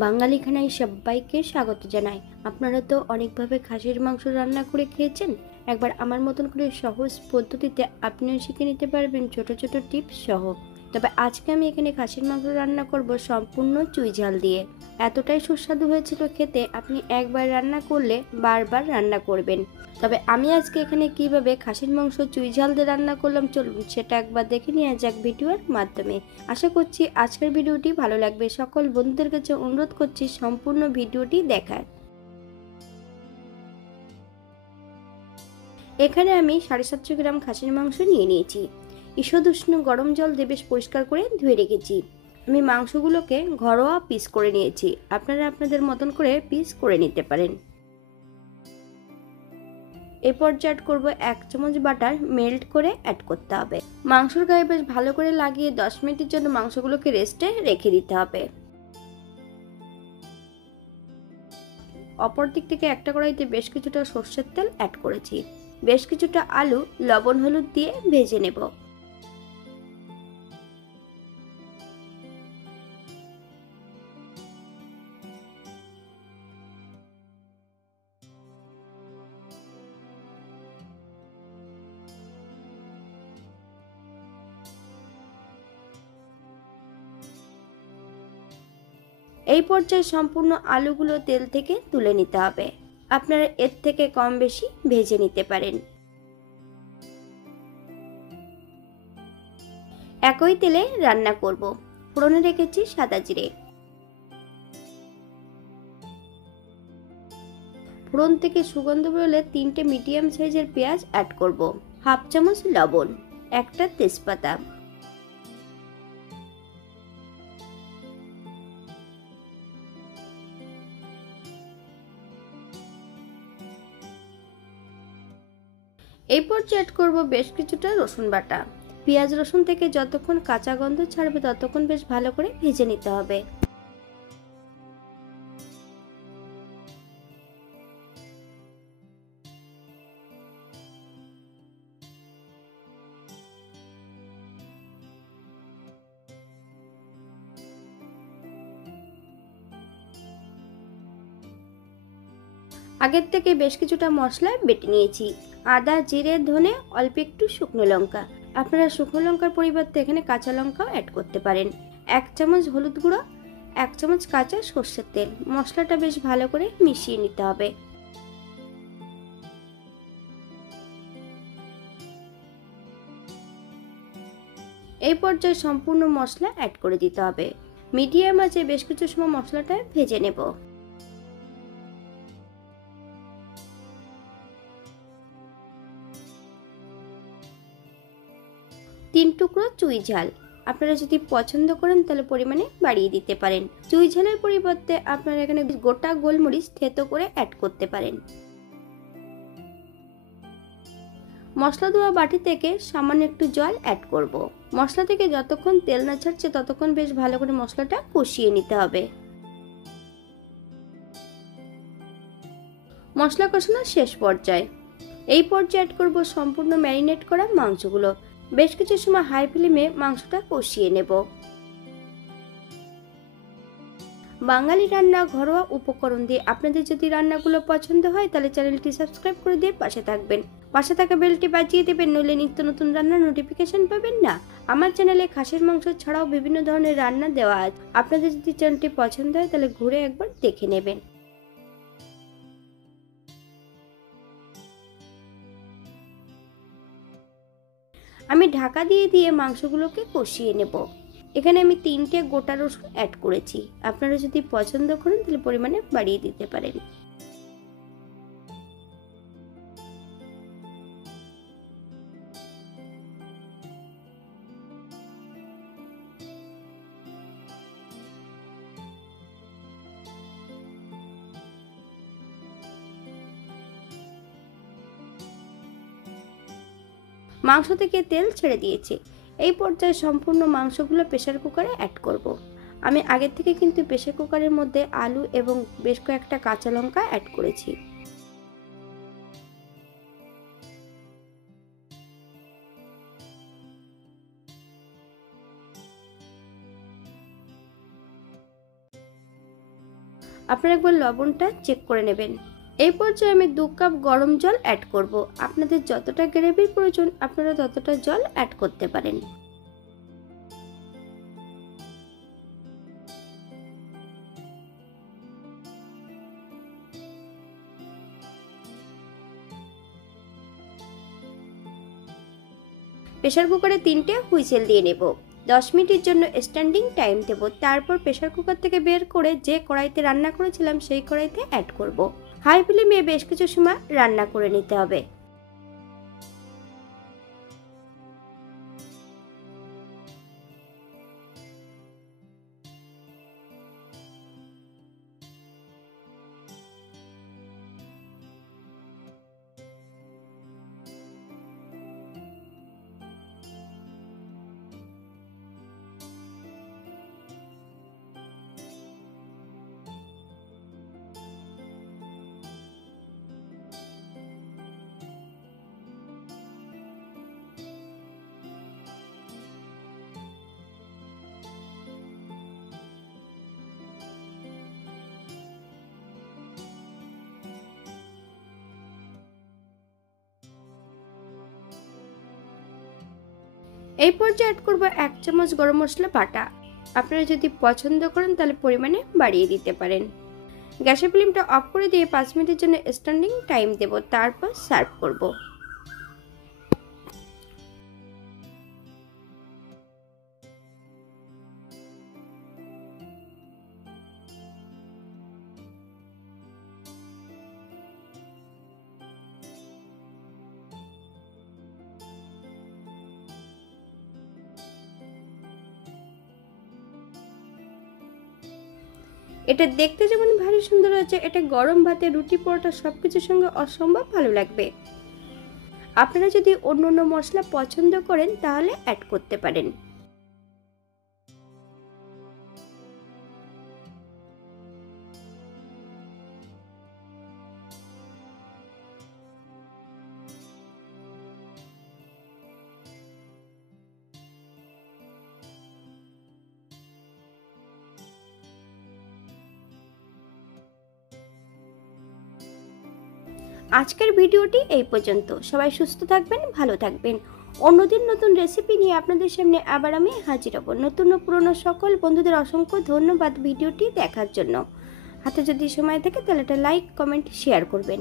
বাঙালি খানায় সবাইকে স্বাগত জানাই। আপনারা তো অনেকভাবে খাসির মাংস রান্না করে খেয়েছেন। একবার আমার মতন করে সহজ পদ্ধতিতে আপনিও শিখে নিতে পারবেন ছোট ছোট টিপস সহ। তবে আজকে আমি এখানে খাসির মাংস রান্না করব সম্পূর্ণ চুই ঝাল দিয়ে। এতটাই সুস্বাদু হয়েছিল খেতে, আপনি একবার রান্না করলে বারবার রান্না করবেন। তবে আমি আজকে এখানে কিভাবে খাসির মাংস চুই ঝাল দিয়ে রান্না করলাম, চলুন সেটা একবার দেখে নেওয়া যাক ভিডিওর মাধ্যমে। আশা করছি আজকের ভিডিওটি ভালো লাগবে। সকল বন্ধুদের কাছে অনুরোধ করছি সম্পূর্ণ ভিডিওটি দেখার। এখানে আমি 750 গ্রাম খাসির মাংস নিয়ে নিয়েছি। ঈষৎ উষ্ণ গরম জল দিয়ে বেশ পরিষ্কার করে ধুয়ে রেখেছি। আমি মাংসগুলোকে ঘরোয়া পিস করে নিয়েছি। আপনারা আপনাদের মতন করে পিস করে নিতে পারেন। এরপর অ্যাড করব 1 চামচ বাটার, মেল্ট করে অ্যাড করতে হবে। মাংসের গায়ে বেশ ভালো করে লাগিয়ে 10 মিনিটের জন্য মাংসগুলোকে রেস্টে রেখে দিতে হবে। অপর দিক থেকে একটা কড়াইতে বেশ কিছুটা সরষের তেল অ্যাড করেছি। বেশ কিছুটা আলু লবণ হলুদ দিয়ে ভেজে নেব। এই পর্যায়ে সম্পূর্ণ আলুগুলো তেল থেকে তুলে নিতে হবে। আপনারা এর থেকে কম বেশি ভেজে নিতে পারেন। একই তেলে রান্না করব। ফোড়নে রেখেছি সাদা জিরে। ফোড়ন থেকে সুগন্ধ বেরোলে 3টে মিডিয়াম সাইজের পেঁয়াজ অ্যাড করব। হাফ চামচ লবণ, একটা তেজপাতা। এই পর্যায়ে অ্যাড করব বেশ কিছুটা রসুন বাটা। পেঁয়াজ রসুন থেকে যতক্ষণ কাঁচা গন্ধ ছাড়বে ততক্ষণ বেশ ভালো করে ভেজে নিতে হবে। আগের থেকে বেশ কিছুটা মশলা বেটে নিয়েছি। আদা, জিরে, ধনে, অল্প একটু শুকনো লঙ্কা। আপনারা শুকনো লঙ্কার পরিবর্তে এখানে কাঁচা লঙ্কাও অ্যাড করতে পারেন। 1 চামচ হলুদ গুঁড়ো, 1 চামচ কাঁচা সর্ষের তেল। মশলাটা বেশ ভালো করে মিশিয়ে নিতে হবে। এই পর্যায়ে সম্পূর্ণ মশলা অ্যাড করে দিতে হবে। মিডিয়াম আঁচে বেশ কিছু সময় মশলাটা ভেজে নেব। 3 টুকরো চুই ঝাল। আপনারা যদি পছন্দ করেন তাহলে পরিমাণে বাড়িয়ে দিতে পারেন। চুই ঝালের পরিবর্তে আপনারা এখানে গোটা গোলমরিচ থেতো করে অ্যাড করতে পারেন। মশলা ধোয়া বাটি থেকে সামান্য একটু জল অ্যাড করব। মশলা থেকে যতক্ষণ তেল না ছাড়ছে ততক্ষণ বেশ ভালো করে মশলাটা কষিয়ে নিতে হবে। মশলা কষানোর শেষ পর্যায়ে এই পর্যায়ে অ্যাড করব সম্পূর্ণ ম্যারিনেট করা মাংসগুলো। বেশ কিছু সময় হাই ফ্লেমে মাংসটা কষিয়ে নেব। বাঙালি রান্না ঘরোয়া উপকরণ দিয়ে আপনাদের যদি রান্নাগুলো পছন্দ হয় তাহলে চ্যানেলটি সাবস্ক্রাইব করে দিয়ে পাশে থাকবেন। পাশে থাকা বেলটি বাজিয়ে দেবেন, নইলে নিত্য নতুন রান্নার নোটিফিকেশন পাবেন না। আমার চ্যানেলে খাসির মাংস ছাড়াও বিভিন্ন ধরনের রান্না দেওয়া আছে। আপনাদের যদি চ্যানেলটি পছন্দ হয় তাহলে ঘুরে একবার দেখে নেবেন। আমি ঢাকা দিয়ে দিয়ে মাংসগুলোকে কষিয়ে নেব। এখানে আমি 3টে গোটা রসুন অ্যাড করেছি। আপনারা যদি পছন্দ করেন তাহলে পরিমাণে বাড়িয়ে দিতে পারেন। মাংস থেকে তেল ছেড়ে দিয়েছে। এই পর্যায়ে সম্পূর্ণ মাংসগুলো প্রেসার কুকারে অ্যাড করব। আমি আগের থেকে কিন্তু প্রেসার কুকারের মধ্যে আলু এবং বেশ কয়েকটা কাঁচা লঙ্কা অ্যাড করেছি। আপনারা একবার লবণটা চেক করে নেবেন। এই পর্যায়ে আমি 2 কাপ গরম জল অ্যাড করব। আপনাদের যতটা গ্রেভির প্রয়োজন আপনারা ততটা জল অ্যাড করতে পারেন। প্রেসার কুকারে 3টে হুইসেল দিয়ে নেব। 10 মিনিটের জন্য স্ট্যান্ডিং টাইম দেব। তারপর প্রেসার কুকার থেকে বের করে যে কড়াইতে রান্না করেছিলাম সেই কড়াইতে অ্যাড করব। হাই ফ্লেমে বেশ কিছু সময় রান্না করে নিতে হবে। এই পর্যায়ে অ্যাড করব 1 চামচ গরম মশলা বাটা। আপনারা যদি পছন্দ করেন তাহলে পরিমাণে বাড়িয়ে দিতে পারেন। গ্যাসের ফ্লেমটা অফ করে দিয়ে 5 মিনিটের জন্য স্ট্যান্ডিং টাইম দেব। তারপর সার্ভ করব। এটা দেখতে যেমন ভারী সুন্দর হয়েছে, এটা গরম ভাতে, রুটি, পরোটা সবকিছুর সঙ্গে অসম্ভব ভালো লাগবে। আপনারা যদি অন্য অন্য মশলা পছন্দ করেন তাহলে অ্যাড করতে পারেন। আজকের ভিডিওটি এই পর্যন্ত। সবাই সুস্থ থাকবেন, ভালো থাকবেন। অন্যদিন নতুন রেসিপি নিয়ে আপনাদের সামনে আবার আমি হাজির হব। নতুন ও পুরনো সকল বন্ধুদের অসংখ্য ধন্যবাদ ভিডিওটি দেখার জন্য। হাতে যদি সময় থাকে তাহলে একটা লাইক, কমেন্ট, শেয়ার করবেন।